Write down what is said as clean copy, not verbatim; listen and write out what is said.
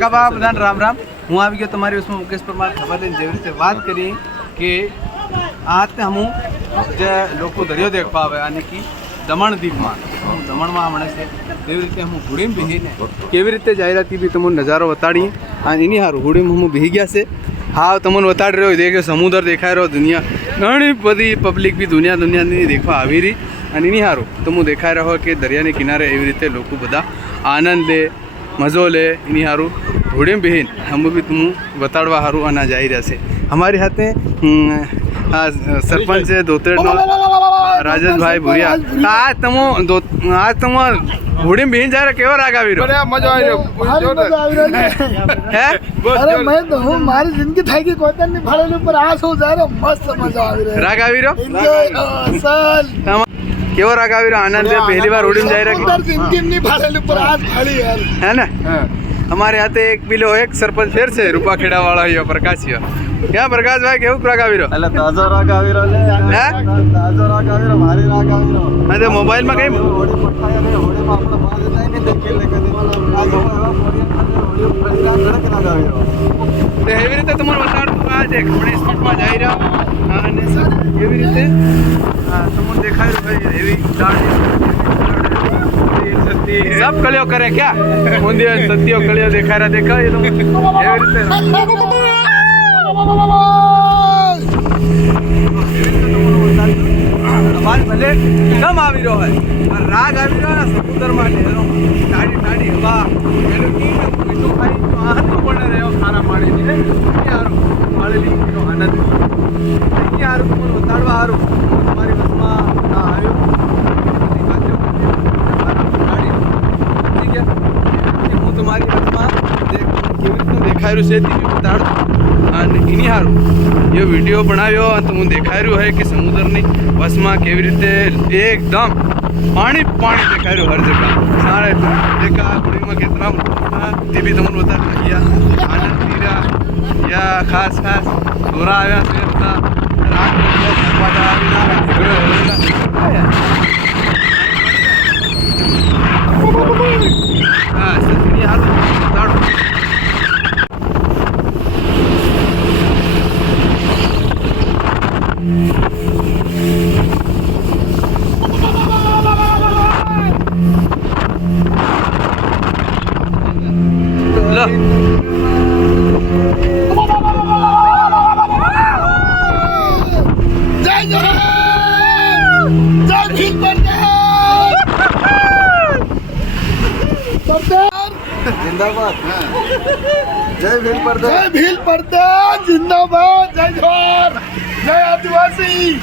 કાકાબા બધાને રામ રામ. હું આવી ગયો તમારી उसमें મુકેશ પરમાર ખબર લઈને જેવી રીતે વાત કરી કે આ હું જે લોકો દરિયો દેખવા આવે અને કે દમણ દીપમાં દમણમાં મળે છે તેવી રીતે હું હુડીમ બેહીને કેવી રીતે જાહેરાતી બી તમને નજારો બતાડીએ અને એની સારું હુડીમ હું બેહી ગયા છે. હા તમને બતાડી રહ્યો દેખ સમુદ્ર દેખાઈ રહ્યો દુનિયા ઘણી બધી પબ્લિક બી દુનિયાની દેખવા આવી રહી અને એની સારું તો હું દેખાઈ રહ્યો કે દરિયાની કિનારે એવી રીતે લોકો બધા આનંદ લે મજો લે એની સારું હુડીમ બેહીન हम भी तुम बताड़वा हारू आना जा रहा से हमारे हाथ में सरपंच है दोतरेडनो राजेश भाई भूरिया आज तुम हुडी में बेन जा रहा केवा राग आवी रो मजा आ है अरे मैं तो हूं मारी जिंदगी थाई की कोतन नहीं फाड़े पर आस हो जा रहा मस्त मजा आ रहा राग आवी रो असल केवा राग आवी रो आनंद ले पहली बार हुडी में जा रहा जिंदगी नहीं फाड़े पर आज फाड़ी यार है ना. हमारे हाथ एक पिलो एक सरपंच फेर से रूपा खेड़ा वाला यो प्रकाश यो क्या प्रकाश भाई केवुं राग आवी रो એટલે તાજો રાગ આવી રહ્યો લે હે તાજો રાગ આવી રહ્યો મારી રાગ આવી રહ્યો અરે મોબાઈલ માં કઈ હોડી પઠાયા ને હોડીમાં આપણે બાદ જાય ને દેખી લે કદી આ જો હોડી પ્રતિકા ગણક રાગ આવી રહ્યો તો એવી રીતે તમને બતાડું આ જે ઘણી સ્પીડમાં જઈ રહ્યો અને એવી રીતે તમને દેખાય ભાઈ એવી ગાડી सब कलियो करे क्या मुंदियो सत्यो कलियो देखा रहा देखा ये तो एवी રીતે आवाज भले कम આવી રહ્યો है पर राग આવી રહ્યો ને સમુદ્ર માં લેરો ટાડી ટાડી હવા એનું કી મીઠું ખાઈ તો આનંદ પડે રહ્યો ખાના પાણી ને યાર માળેલી નો આનંદ યાર તમને બતાડવા હારું તમારી બસમાં ના આવ્યો હું તમારી બસમાં કેવી રીતનું દેખાઈ રહ્યું છે તે બતાડું અને એની સારું એ વિડીયો બનાવ્યો તો હું દેખાઈ રહ્યું હોય કે સમુદ્રની બસમાં કેવી રીતે એકદમ પાણી પાણી દેખાઈ રહ્યું હર જગ્યા સારે देखा गुड़ी में कितना તે બી તમને બતા ગયા આનંદ લીધા या खास खास દોરા આવ્યા છે બધા રાત બધા આવીના હા સત્યની હાલ બતાડો लो जय जवान जय भील परदेश जिंदाबाद जय भील परदेश जिंदाबाद जय जवान जय आदिवासी